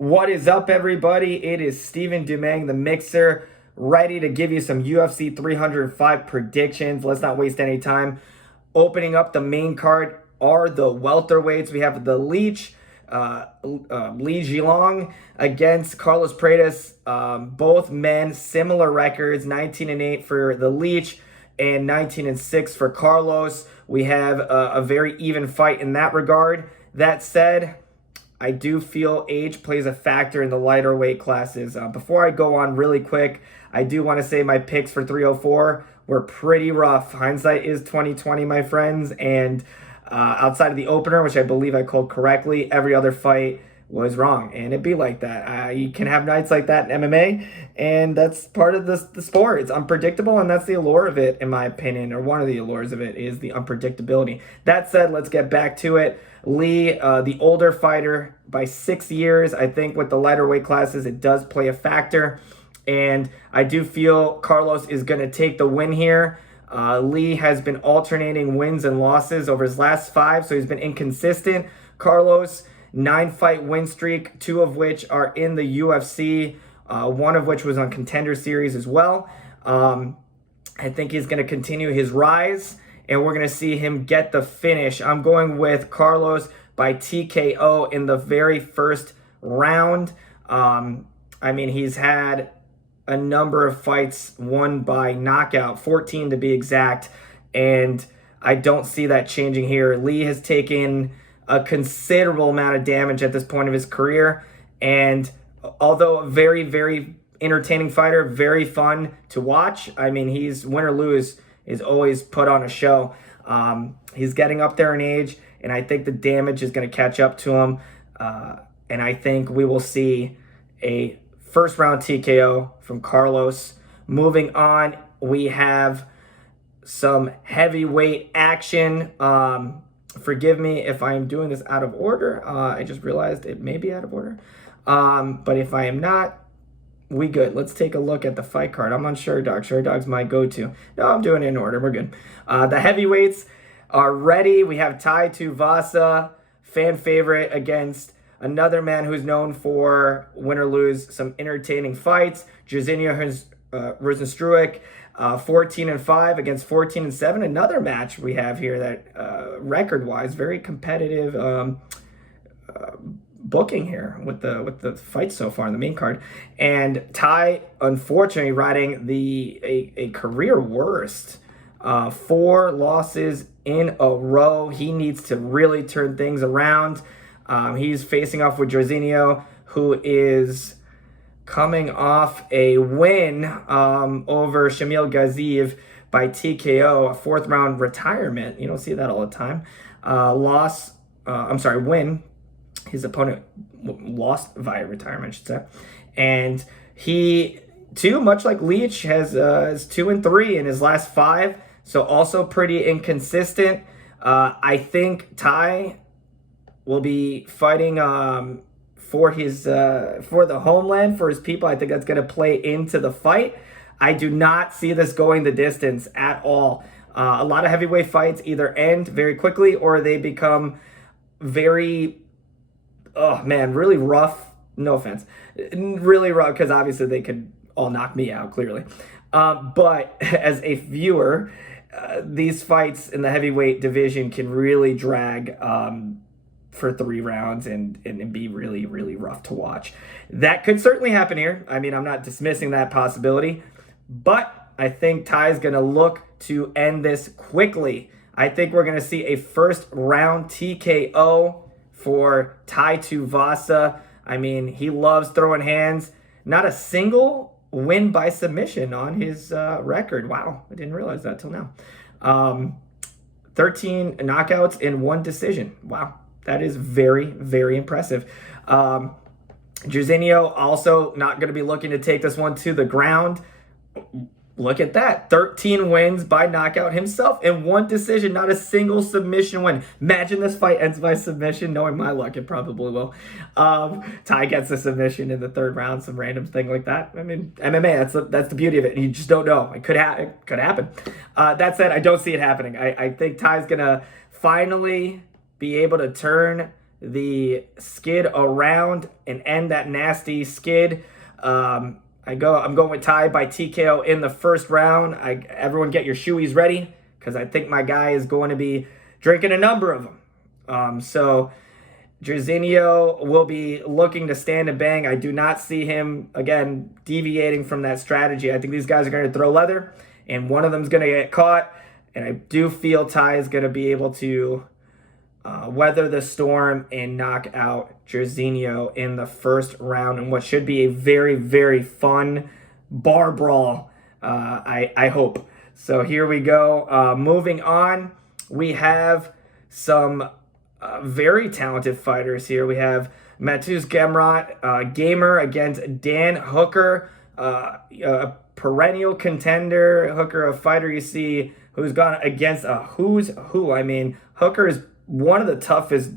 What is up, everybody? It is Steven Dumeng, the Mixer, ready to give you some UFC 305 predictions. Let's not waste any time. Opening up the main card are the welterweights. We have the Leech, Li Jilong against Carlos Pradas. Both men, similar records, 19-8 for the Leech and 19-6 for Carlos. We have a very even fight in that regard. That said, I do feel age plays a factor in the lighter weight classes. Before I go on really quick, I do want to say my picks for 304 were pretty rough. Hindsight is 2020, my friends, and outside of the opener, which I believe I called correctly, every other fight was wrong, and it'd be like that. You can have nights like that in MMA, and that's part of the sport. It's unpredictable, and that's the allure of it, in my opinion, or one of the allures of it is the unpredictability. That said, let's get back to it. Lee, the older fighter by 6 years. I think with the lighter weight classes, it does play a factor, and I do feel Carlos is going to take the win here. Lee has been alternating wins and losses over his last 5, so he's been inconsistent. Carlos, 9-fight win streak, 2 of which are in the UFC, 1 of which was on Contender Series as well. I think he's going to continue his rise, and we're going to see him get the finish. I'm going with Carlos by TKO in the very first round. I mean, he's had a number of fights won by knockout, 14 to be exact, and I don't see that changing here. Lee has taken a considerable amount of damage at this point of his career, and although a very, very entertaining fighter, very fun to watch. I mean, he's win or lose is always put on a show. He's getting up there in age, and I think the damage is going to catch up to him, and I think we will see a first round TKO from Carlos. Moving on, we have some heavyweight action. Forgive me if I am doing this out of order. I just realized it may be out of order. But if I am not, we good. Let's take a look at the fight card. I'm on Sherdog. Sherdog's my go-to. No, I'm doing it in order. We're good. The heavyweights are ready. We have Tai Tuivasa, fan favorite, against another man who's known for win or lose some entertaining fights. Jairzinho Rozenstruik, 14-5 against 14-7. Another match we have here that record-wise, very competitive booking here with the fights so far in the main card. And Tai, unfortunately, riding a career worst, 4 losses in a row. He needs to really turn things around. He's facing off with Jairzinho, who is coming off a win over Shamil Gaziev by TKO, a 4th round retirement. You don't see that all the time. Win. His opponent lost via retirement, I should say. And he, too, much like Leech, has 2-3 in his last 5, so also pretty inconsistent. I think Tai will be fighting for the homeland, for his people. I think that's going to play into the fight. I do not see this going the distance at all. A lot of heavyweight fights either end very quickly or they become very, really rough. No offense. Really rough, because obviously they could all knock me out, clearly. But as a viewer, these fights in the heavyweight division can really drag for 3 rounds and be really, really rough to watch. That could certainly happen here. I mean, I'm not dismissing that possibility, but I think Tai's going to look to end this quickly. I think we're going to see a first round TKO for Tai Tuivasa. I mean, he loves throwing hands. Not a single win by submission on his record. Wow, I didn't realize that till now. 13 knockouts and 1 decision. Wow. That is very, very impressive. Jairzinho also not going to be looking to take this one to the ground. Look at that. 13 wins by knockout himself and 1 decision, not a single submission win. Imagine this fight ends by submission. Knowing my luck, it probably will. Tai gets a submission in the 3rd round, some random thing like that. I mean, MMA, that's the beauty of it. You just don't know. It could happen. That said, I don't see it happening. I think Tai's going to finally be able to turn the skid around and end that nasty skid. I'm going with Ty by TKO in the first round. Everyone get your shoeies ready, because I think my guy is going to be drinking a number of them. So Jairzinho will be looking to stand and bang. I do not see him, again, deviating from that strategy. I think these guys are going to throw leather, and one of them is going to get caught. And I do feel Ty is going to be able to weather the storm and knock out Jairzinho in the first round in what should be a very, very fun bar brawl, I hope. So here we go. Moving on, we have some very talented fighters here. We have Mateusz Gamrot, Gamer against Dan Hooker, a perennial contender. Hooker, a fighter you see who's gone against a who's who. I mean, Hooker is one of the toughest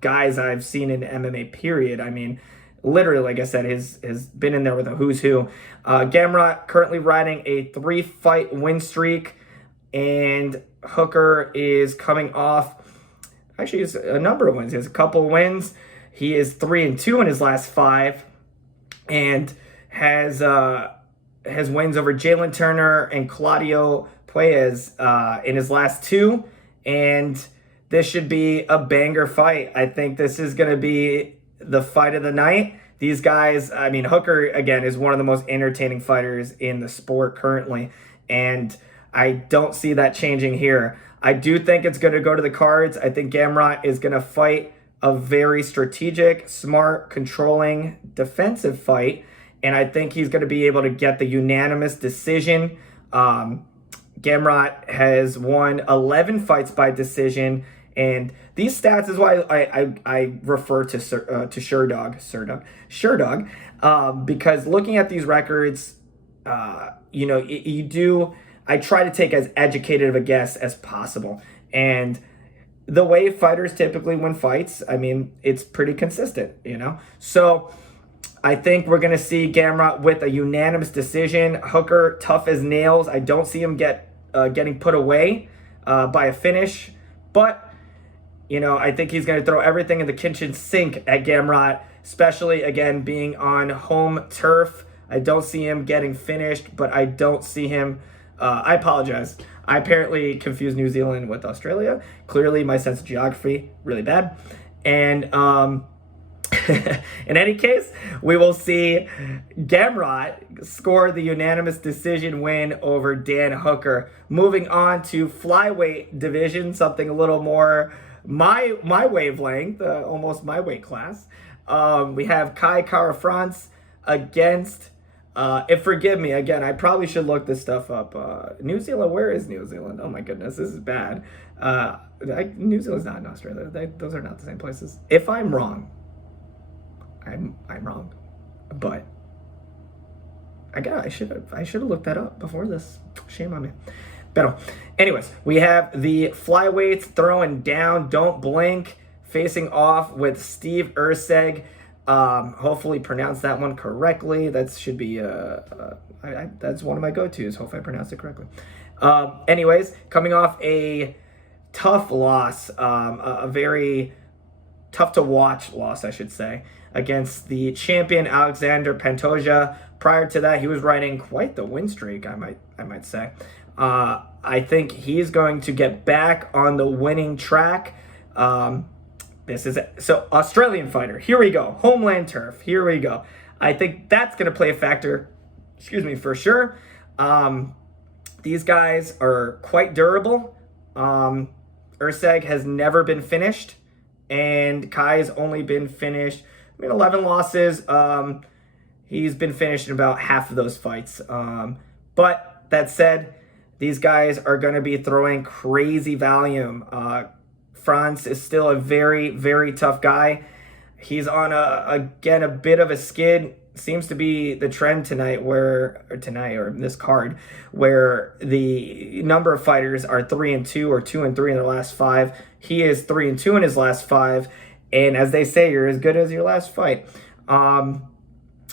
guys I've seen in MMA, period. I mean, literally, like I said, has been in there with a who's who. Gamrot currently riding a 3-fight win streak, and Hooker is coming off, actually, it's a number of wins. He has a couple wins. He is 3-2 in his last 5, and has wins over Jalen Turner and Claudio Puelles in his last 2, and this should be a banger fight. I think this is going to be the fight of the night. These guys, I mean, Hooker, again, is one of the most entertaining fighters in the sport currently, and I don't see that changing here. I do think it's going to go to the cards. I think Gamrot is going to fight a very strategic, smart, controlling, defensive fight, and I think he's going to be able to get the unanimous decision. Gamrot has won 11 fights by decision, and these stats is why I refer to Sherdog, because looking at these records, I try to take as educated of a guess as possible, and the way fighters typically win fights, I mean, it's pretty consistent, So I think we're going to see Gamrot with a unanimous decision. Hooker, tough as nails. I don't see him getting put away by a finish, but I think he's going to throw everything in the kitchen sink at Gamrot, especially, again, being on home turf. I don't see him getting finished, but I don't see him... I apologize. I apparently confused New Zealand with Australia. Clearly, my sense of geography, really bad. And in any case, we will see Gamrot score the unanimous decision win over Dan Hooker. Moving on to flyweight division, something a little more my wavelength, almost my weight class. We have Kai Kara-France against, and forgive me, again, I probably should look this stuff up. New Zealand, where is New Zealand? Oh my goodness, this is bad. New Zealand's not in Australia. Those are not the same places. If I'm wrong, I'm wrong, but I should have looked that up before this. Shame on me. But anyways, we have the flyweights throwing down. Don't blink, facing off with Steve Erceg. Hopefully pronounce that one correctly. That should be that's one of my go-tos. Hopefully I pronounced it correctly. Anyways, coming off a tough loss, a very tough to watch loss, I should say, against the champion Alexander Pantoja. Prior to that, he was riding quite the win streak, I might say. I think he's going to get back on the winning track. This is it. So Australian fighter. Here we go. Homeland turf. Here we go. I think that's going to play a factor. For sure. These guys are quite durable. Erceg has never been finished, and Kai has only been finished. 11 losses. He's been finished in about half of those fights. But that said, these guys are going to be throwing crazy volume. France is still a very, very tough guy. He's on a bit of a skid. Seems to be the trend tonight, or in this card, where the number of fighters are 3-2 or 2-3 in their last 5. He is 3-2 in his last 5, and as they say, you're as good as your last fight.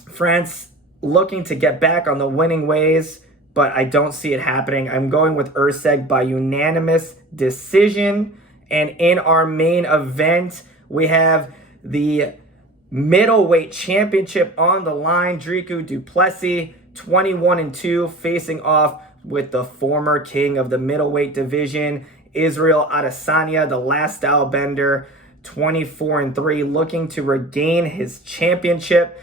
France looking to get back on the winning ways, but I don't see it happening. I'm going with Erceg by unanimous decision. And in our main event, we have the middleweight championship on the line. Dricus Du Plessis, 21-2, facing off with the former king of the middleweight division, Israel Adesanya, the last style bender, 24-3, looking to regain his championship.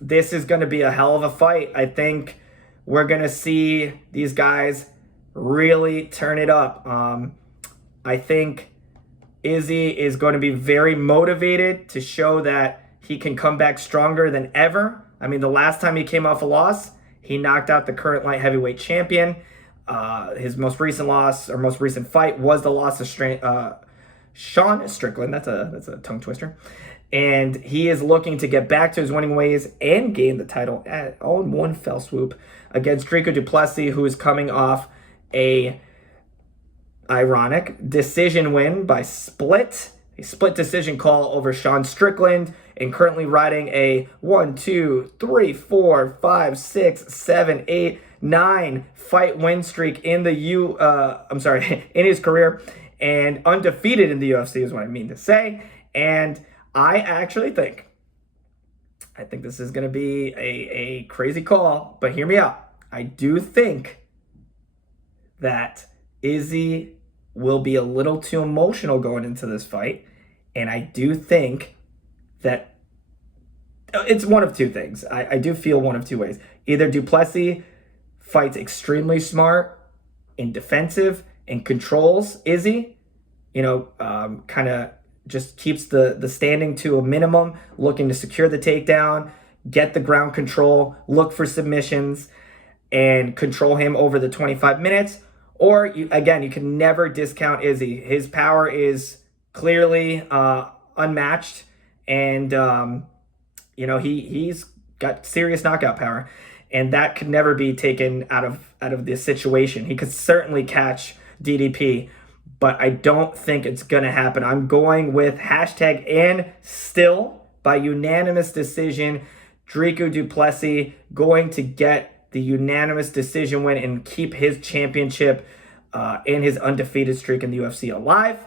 This is going to be a hell of a fight. I think we're going to see these guys really turn it up. I think Izzy is going to be very motivated to show that he can come back stronger than ever. I mean, the last time he came off a loss, he knocked out the current light heavyweight champion. His most recent loss, or most recent fight, was the loss of Sean Strickland. That's a tongue twister. And he is looking to get back to his winning ways and gain the title all in one fell swoop against Dricus Du Plessis, who is coming off a ironic decision win by a split decision call over Sean Strickland, and currently riding a 1, 2, 3, 4, 5, 6, 7, 8, 9 fight win streak in in his career, and undefeated in the UFC is what I mean to say. And I actually think this is going to be a crazy call, but hear me out. I do think that Izzy will be a little too emotional going into this fight, and I do think that it's one of two things. I do feel one of two ways. Either Du Plessis fights extremely smart and defensive and controls Izzy, kind of just keeps the standing to a minimum, looking to secure the takedown, get the ground control, look for submissions, and control him over the 25 minutes. Or, you can never discount Izzy. His power is clearly unmatched, and, he's got serious knockout power, and that could never be taken out of this situation. He could certainly catch DDP, but I don't think it's going to happen. I'm going with hashtag and still by unanimous decision. Dricus Du Plessis going to get the unanimous decision win and keep his championship and his undefeated streak in the UFC alive.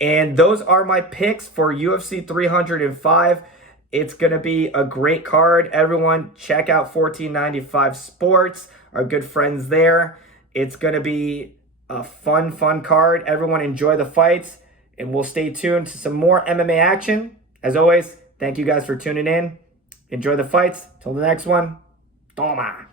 And those are my picks for UFC 305. It's going to be a great card. Everyone, check out 1495 Sports, our good friends there. It's going to be a fun card. Everyone enjoy the fights, and we'll stay tuned to some more MMA action. As always, thank you guys for tuning in. Enjoy the fights. Till the next one. Toma.